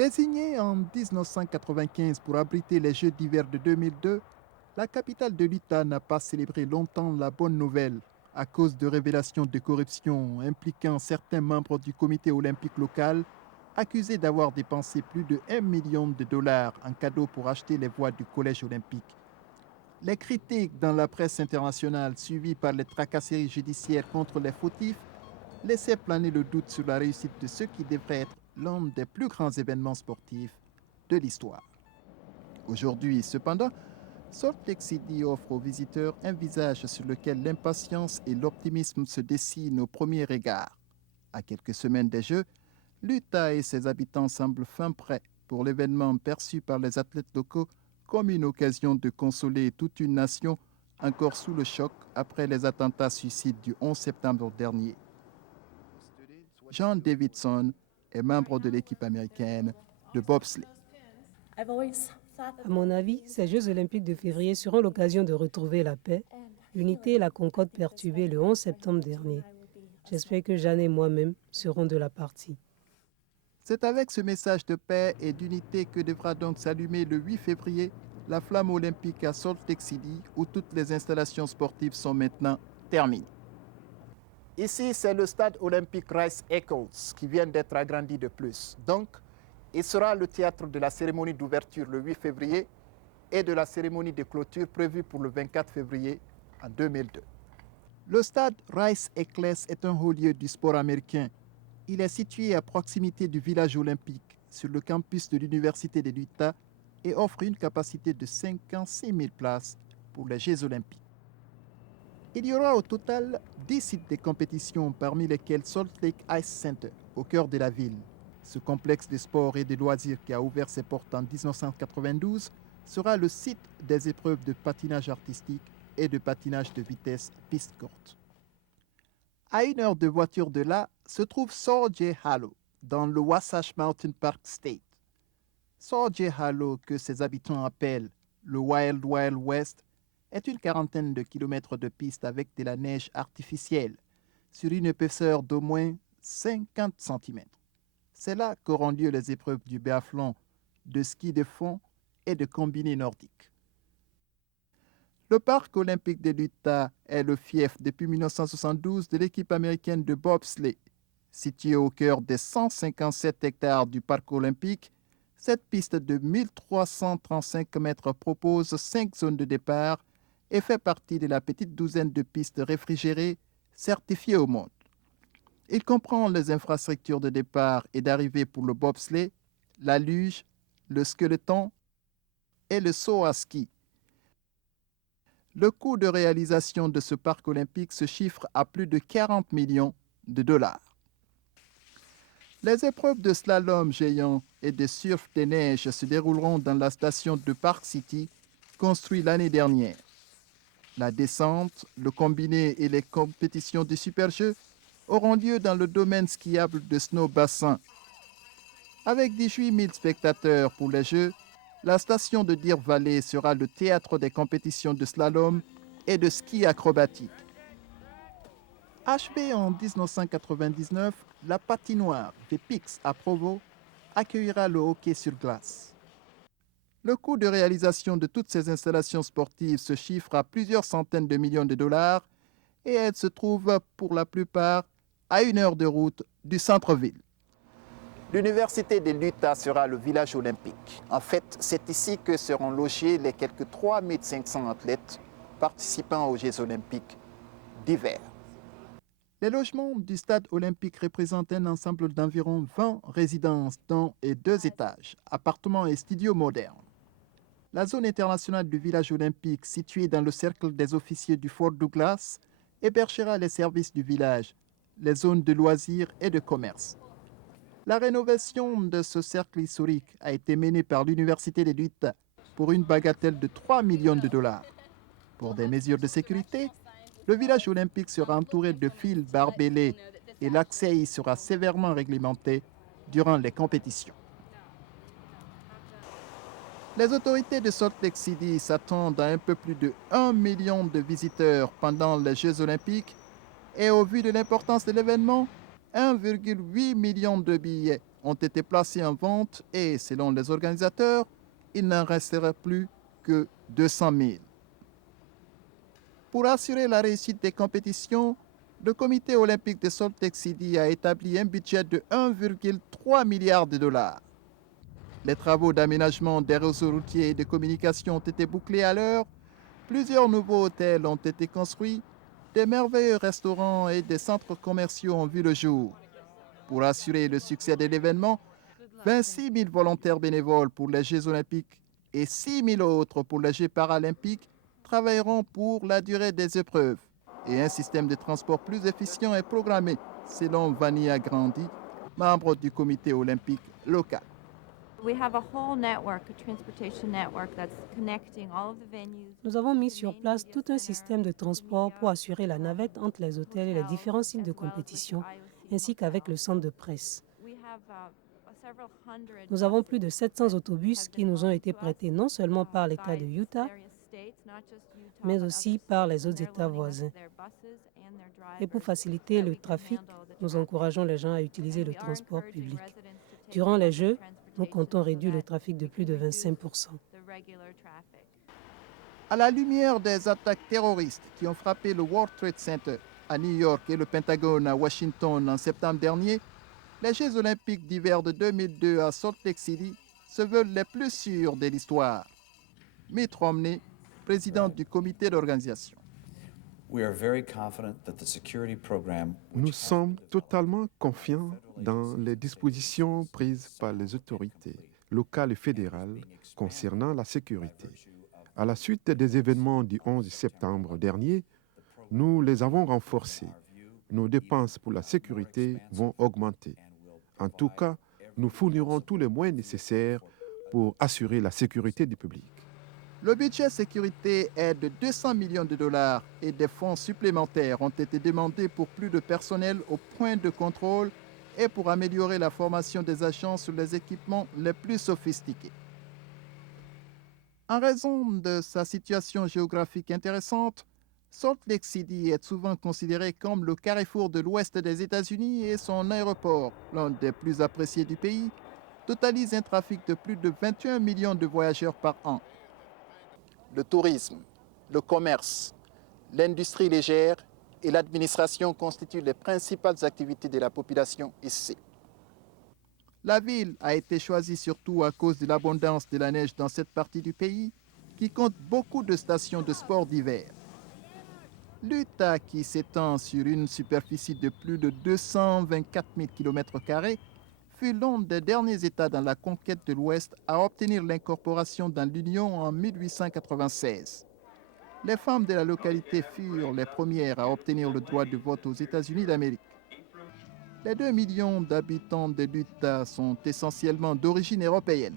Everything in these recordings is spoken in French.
Désignée en 1995 pour abriter les Jeux d'hiver de 2002, la capitale de l'Utah n'a pas célébré longtemps la bonne nouvelle à cause de révélations de corruption impliquant certains membres du comité olympique local accusés d'avoir dépensé plus de 1 million de dollars en cadeaux pour acheter les voies du collège olympique. Les critiques dans la presse internationale suivies par les tracasseries judiciaires contre les fautifs laissaient planer le doute sur la réussite de ce qui devrait être l'un des plus grands événements sportifs de l'histoire. Aujourd'hui, cependant, Salt Lake City offre aux visiteurs un visage sur lequel l'impatience et l'optimisme se dessinent au premier regard. À quelques semaines des Jeux, l'Utah et ses habitants semblent fin prêts pour l'événement perçu par les athlètes locaux comme une occasion de consoler toute une nation encore sous le choc après les attentats suicides du 11 septembre dernier. John Davidson est membre de l'équipe américaine de bobsleigh. À mon avis, ces Jeux olympiques de février seront l'occasion de retrouver la paix, l'unité et la concorde perturbée le 11 septembre dernier. J'espère que Jeanne et moi-même serons de la partie. C'est avec ce message de paix et d'unité que devra donc s'allumer le 8 février la flamme olympique à Salt Lake City, où toutes les installations sportives sont maintenant terminées. Ici, c'est le stade olympique Rice-Eccles qui vient d'être agrandi de plus. Donc, il sera le théâtre de la cérémonie d'ouverture le 8 février et de la cérémonie de clôture prévue pour le 24 février en 2002. Le stade Rice-Eccles est un haut lieu du sport américain. Il est situé à proximité du village olympique, sur le campus de l'Université de l'Utah, et offre une capacité de 56 000 places pour les Jeux olympiques. Il y aura au total 10 sites de compétition, parmi lesquels Salt Lake Ice Center, au cœur de la ville. Ce complexe de sport et de loisirs qui a ouvert ses portes en 1992 sera le site des épreuves de patinage artistique et de patinage de vitesse piste courte. À 1 heure de voiture de là se trouve Sorge Hollow, dans le Wasatch Mountain Park State. Sorge Hollow, que ses habitants appellent le Wild Wild West, est une quarantaine de kilomètres de piste avec de la neige artificielle, sur une épaisseur d'au moins 50 cm. C'est là qu'auront lieu les épreuves du biathlon, de ski de fond et de combiné nordique. Le parc olympique de l'Utah est le fief depuis 1972 de l'équipe américaine de bobsleigh. Située au cœur des 157 hectares du parc olympique, cette piste de 1335 mètres propose 5 zones de départ et fait partie de la petite douzaine de pistes réfrigérées certifiées au monde. Il comprend les infrastructures de départ et d'arrivée pour le bobsleigh, la luge, le skeleton et le saut à ski. Le coût de réalisation de ce parc olympique se chiffre à plus de 40 millions de dollars. Les épreuves de slalom géant et de surf de neige se dérouleront dans la station de Park City, construite l'année dernière. La descente, le combiné et les compétitions de super-jeux auront lieu dans le domaine skiable de Snow Bassin. Avec 18 000 spectateurs pour les Jeux, la station de Deer Valley sera le théâtre des compétitions de slalom et de ski acrobatique. Achevée en 1999, la patinoire des Pix à Provo accueillera le hockey sur glace. Le coût de réalisation de toutes ces installations sportives se chiffre à plusieurs centaines de millions de dollars et elles se trouvent pour la plupart à 1 heure de route du centre-ville. L'Université de l'Utah sera le village olympique. En fait, c'est ici que seront logés les quelques 3 500 athlètes participant aux Jeux olympiques d'hiver. Les logements du stade olympique représentent un ensemble d'environ 20 résidences d'un et 2 étages, appartements et studios modernes. La zone internationale du village olympique, située dans le cercle des officiers du Fort Douglas, hébergera les services du village, les zones de loisirs et de commerce. La rénovation de ce cercle historique a été menée par l'Université de l'Utah pour une bagatelle de 3 millions de dollars. Pour des mesures de sécurité, le village olympique sera entouré de fils barbelés et l'accès y sera sévèrement réglementé durant les compétitions. Les autorités de Salt Lake City s'attendent à un peu plus de 1 million de visiteurs pendant les Jeux olympiques et au vu de l'importance de l'événement, 1,8 million de billets ont été placés en vente et, selon les organisateurs, il n'en resterait plus que 200 000. Pour assurer la réussite des compétitions, le Comité olympique de Salt Lake City a établi un budget de 1,3 milliard de dollars. Les travaux d'aménagement des réseaux routiers et de communication ont été bouclés à l'heure. Plusieurs nouveaux hôtels ont été construits. Des merveilleux restaurants et des centres commerciaux ont vu le jour. Pour assurer le succès de l'événement, 26 000 volontaires bénévoles pour les Jeux olympiques et 6 000 autres pour les Jeux paralympiques travailleront pour la durée des épreuves. Et un système de transport plus efficient est programmé, selon Vania Grandi, membre du comité olympique local. Nous avons mis sur place tout un système de transport pour assurer la navette entre les hôtels et les différents sites de compétition, ainsi qu'avec le centre de presse. Nous avons plus de 700 autobus qui nous ont été prêtés non seulement par l'État de Utah, mais aussi par les autres États voisins. Et pour faciliter le trafic, nous encourageons les gens à utiliser le transport public. Durant les Jeux, nous comptons réduire le trafic de plus de 25%. À la lumière des attaques terroristes qui ont frappé le World Trade Center à New York et le Pentagone à Washington en septembre dernier, les Jeux olympiques d'hiver de 2002 à Salt Lake City se veulent les plus sûrs de l'histoire. Mitt Romney, président du comité d'organisation. Nous sommes totalement confiants dans les dispositions prises par les autorités locales et fédérales concernant la sécurité. À la suite des événements du 11 septembre dernier, nous les avons renforcés. Nos dépenses pour la sécurité vont augmenter. En tout cas, nous fournirons tous les moyens nécessaires pour assurer la sécurité du public. Le budget sécurité est de 200 millions de dollars et des fonds supplémentaires ont été demandés pour plus de personnel au point de contrôle et pour améliorer la formation des agents sur les équipements les plus sophistiqués. En raison de sa situation géographique intéressante, Salt Lake City est souvent considéré comme le carrefour de l'ouest des États-Unis et son aéroport, l'un des plus appréciés du pays, totalise un trafic de plus de 21 millions de voyageurs par an. Le tourisme, le commerce, l'industrie légère et l'administration constituent les principales activités de la population ici. La ville a été choisie surtout à cause de l'abondance de la neige dans cette partie du pays, qui compte beaucoup de stations de sport d'hiver. L'Utah, qui s'étend sur une superficie de plus de 224 000 km², fut l'un des derniers États dans la conquête de l'Ouest à obtenir l'incorporation dans l'Union en 1896. Les femmes de la localité furent les premières à obtenir le droit de vote aux États-Unis d'Amérique. Les 2 millions d'habitants de l'Utah sont essentiellement d'origine européenne.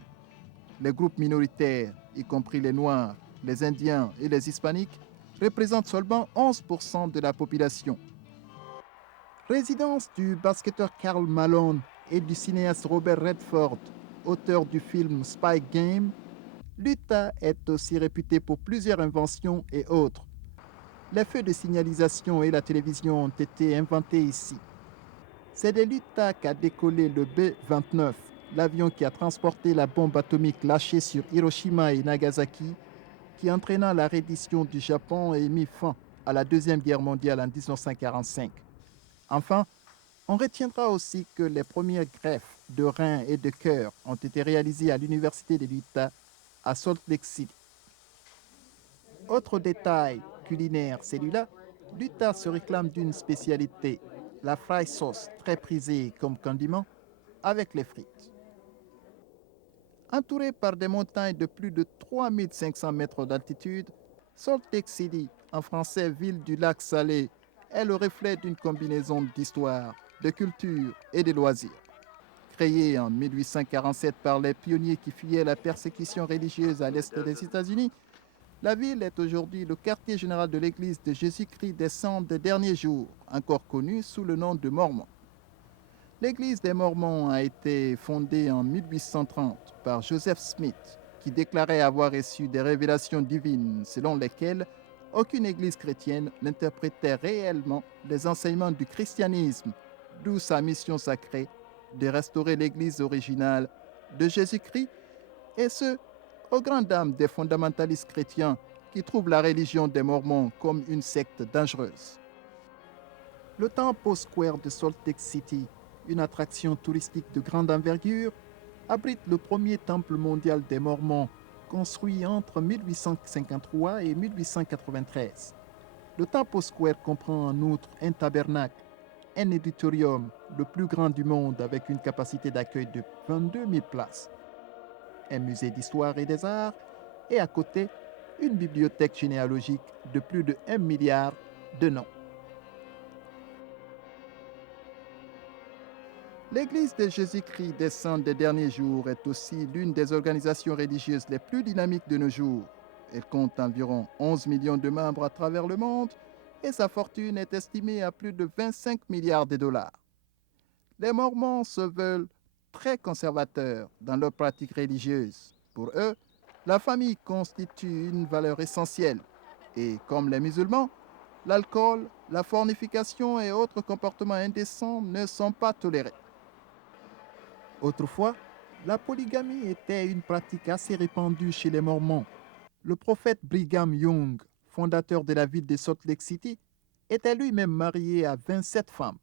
Les groupes minoritaires, y compris les Noirs, les Indiens et les Hispaniques, représentent seulement 11% de la population. Résidence du basketteur Karl Malone et du cinéaste Robert Redford, auteur du film Spy Game, l'Utah est aussi réputé pour plusieurs inventions et autres. Les feux de signalisation et la télévision ont été inventés ici. C'est de l'Utah qu'a décollé le B-29, l'avion qui a transporté la bombe atomique lâchée sur Hiroshima et Nagasaki, qui entraîna la reddition du Japon et mit fin à la Deuxième Guerre mondiale en 1945. Enfin, on retiendra aussi que les premières greffes de reins et de cœur ont été réalisées à l'Université de l'Utah à Salt Lake City. Autre détail culinaire, celui-là, l'Utah se réclame d'une spécialité, la fry sauce, très prisée comme condiment, avec les frites. Entouré par des montagnes de plus de 3500 mètres d'altitude, Salt Lake City, en français ville du lac Salé, est le reflet d'une combinaison d'histoire, de culture et de loisirs. Créée en 1847 par les pionniers qui fuyaient la persécution religieuse à l'est des États-Unis, la ville est aujourd'hui le quartier général de l'église de Jésus-Christ des Saints des Derniers Jours, encore connue sous le nom de Mormon. L'église des Mormons a été fondée en 1830 par Joseph Smith, qui déclarait avoir reçu des révélations divines selon lesquelles aucune église chrétienne n'interprétait réellement les enseignements du christianisme, d'où sa mission sacrée de restaurer l'église originale de Jésus-Christ, et ce, aux grandes dames des fondamentalistes chrétiens qui trouvent la religion des Mormons comme une secte dangereuse. Le Temple Square de Salt Lake City, une attraction touristique de grande envergure, abrite le premier temple mondial des Mormons, construit entre 1853 et 1893. Le Temple Square comprend en outre un tabernacle, un auditorium, le plus grand du monde avec une capacité d'accueil de 22 000 places, un musée d'histoire et des arts, et à côté, une bibliothèque généalogique de plus de 1 milliard de noms. L'Église de Jésus-Christ des Saints des derniers jours est aussi l'une des organisations religieuses les plus dynamiques de nos jours. Elle compte environ 11 millions de membres à travers le monde et sa fortune est estimée à plus de 25 milliards de dollars. Les Mormons se veulent très conservateurs dans leurs pratiques religieuses. Pour eux, la famille constitue une valeur essentielle et, comme les musulmans, l'alcool, la fornication et autres comportements indécents ne sont pas tolérés. Autrefois, la polygamie était une pratique assez répandue chez les Mormons. Le prophète Brigham Young, fondateur de la ville de Salt Lake City, était lui-même marié à 27 femmes.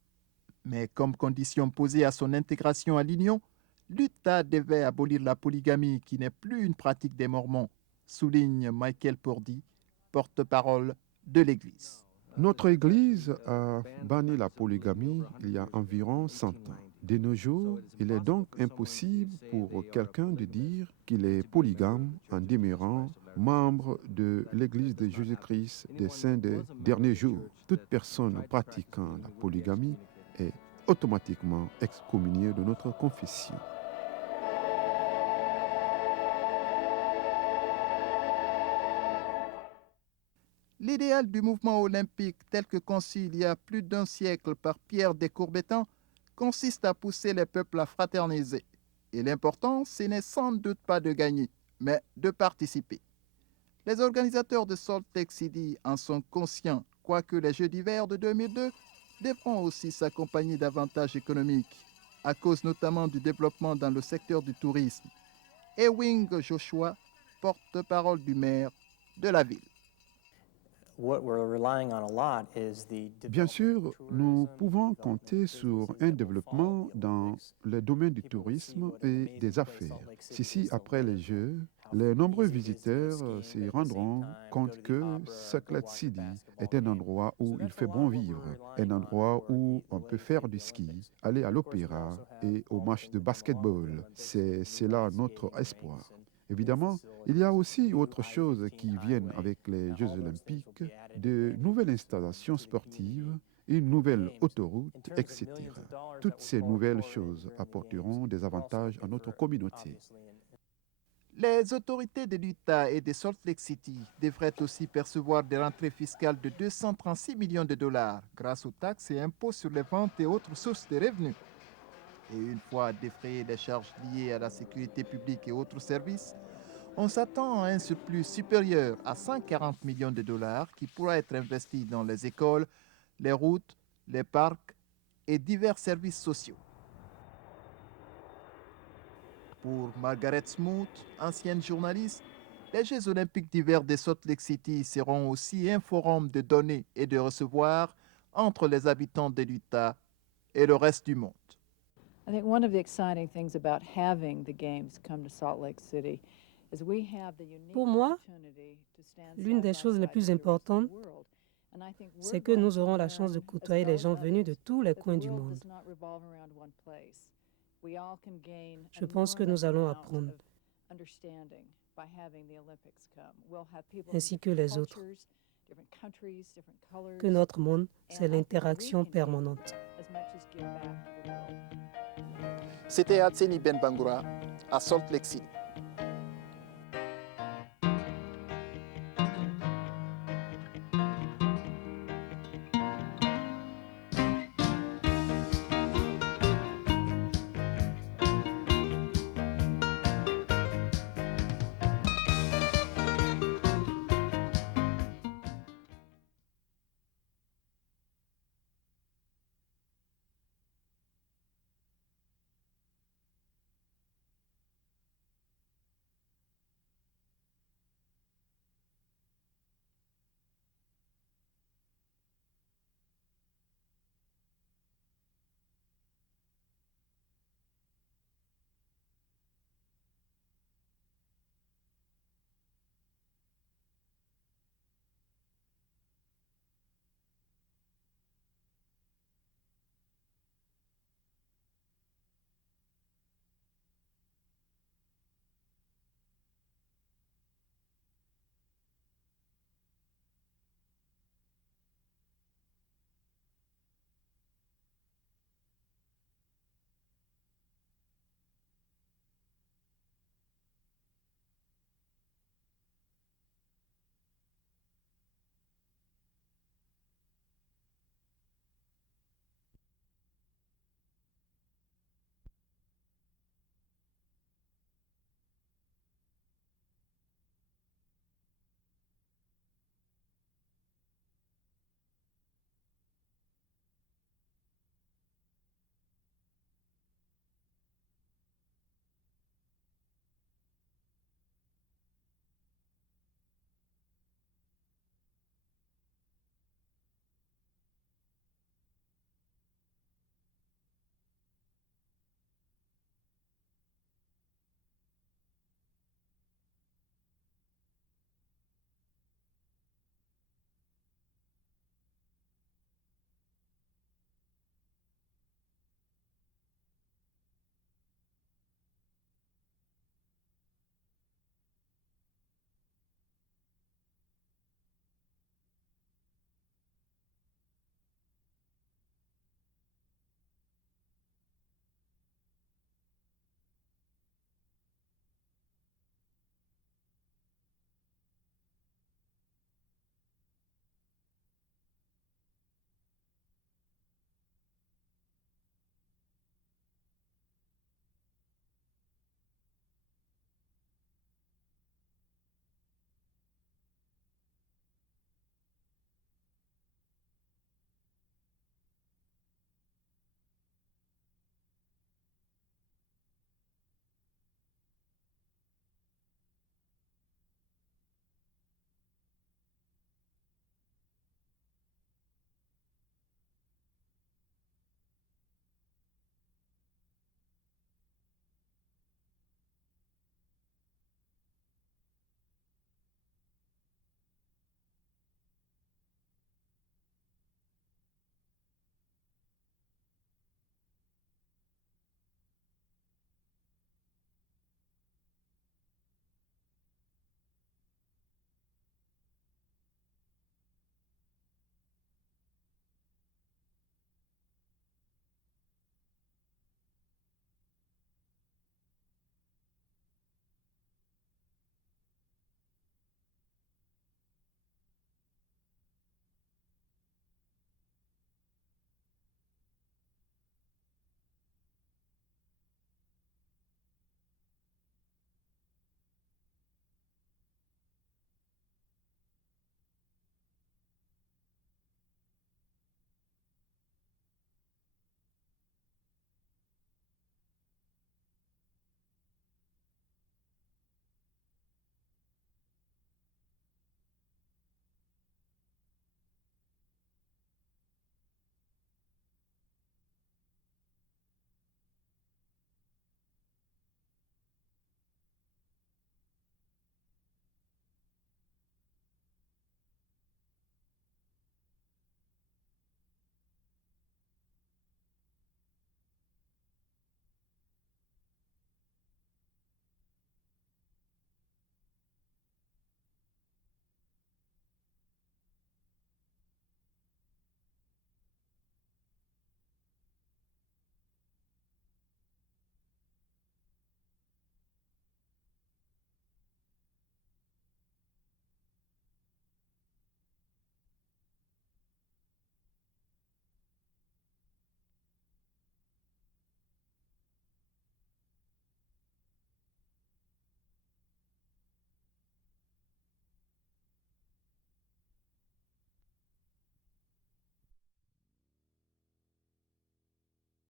Mais comme condition posée à son intégration à l'Union, l'Utah devait abolir la polygamie qui n'est plus une pratique des Mormons, souligne Michael Purdy, porte-parole de l'Église. Notre Église a banni la polygamie il y a environ 100 ans. De nos jours, il est donc impossible pour quelqu'un de dire qu'il est polygame en demeurant membre de l'Église de Jésus-Christ des Saints des derniers jours. Toute personne pratiquant la polygamie est automatiquement excommuniée de notre confession. L'idéal du mouvement olympique tel que conçu il y a plus d'un siècle par Pierre de Coubertin consiste à pousser les peuples à fraterniser. Et l'important, ce n'est sans doute pas de gagner, mais de participer. Les organisateurs de Salt Lake City en sont conscients, quoique les Jeux d'hiver de 2002 devront aussi s'accompagner d'avantages économiques, à cause notamment du développement dans le secteur du tourisme. Ewing Joshua, porte-parole du maire de la ville. Bien sûr, nous pouvons compter sur un développement dans le domaine du tourisme et des affaires. Si après les Jeux, les nombreux visiteurs se rendront compte que Salt Lake City est un endroit où il fait bon vivre, un endroit où on peut faire du ski, aller à l'opéra et aux matchs de basketball. C'est cela notre espoir. Évidemment, il y a aussi autre chose qui viennent avec les Jeux olympiques, de nouvelles installations sportives, une nouvelle autoroute, etc. Toutes ces nouvelles choses apporteront des avantages à notre communauté. Les autorités de l'Utah et de Salt Lake City devraient aussi percevoir des rentrées fiscales de 236 millions de dollars grâce aux taxes et impôts sur les ventes et autres sources de revenus. Et une fois défrayées les charges liées à la sécurité publique et autres services, on s'attend à un surplus supérieur à 140 millions de dollars qui pourra être investi dans les écoles, les routes, les parcs et divers services sociaux. Pour Margaret Smoot, ancienne journaliste, les Jeux olympiques d'hiver de Salt Lake City seront aussi un forum de donner et de recevoir entre les habitants de l'Utah et le reste du monde. I think one of the exciting things about having the games come to Salt Lake City is we have the unique Pour moi, opportunity to stand l'une des side by choses les side plus with the rest of the importantes, world. And I think we're c'est que going nous to aurons la learn chance de as côtoyer les well gens as venus de others tous les that the coins du world monde. does not revolve around one place. We all can gain Je pense que nous enormous allons amount apprendre, of understanding by having the Olympics come. We'll have people ainsi from que different les autres, cultures, different countries, different colors. que notre monde, c'est And I think we l'interaction can gain permanente. as much as give back to the world. C'était Atseni Ben Bangoura à Salt Lake City.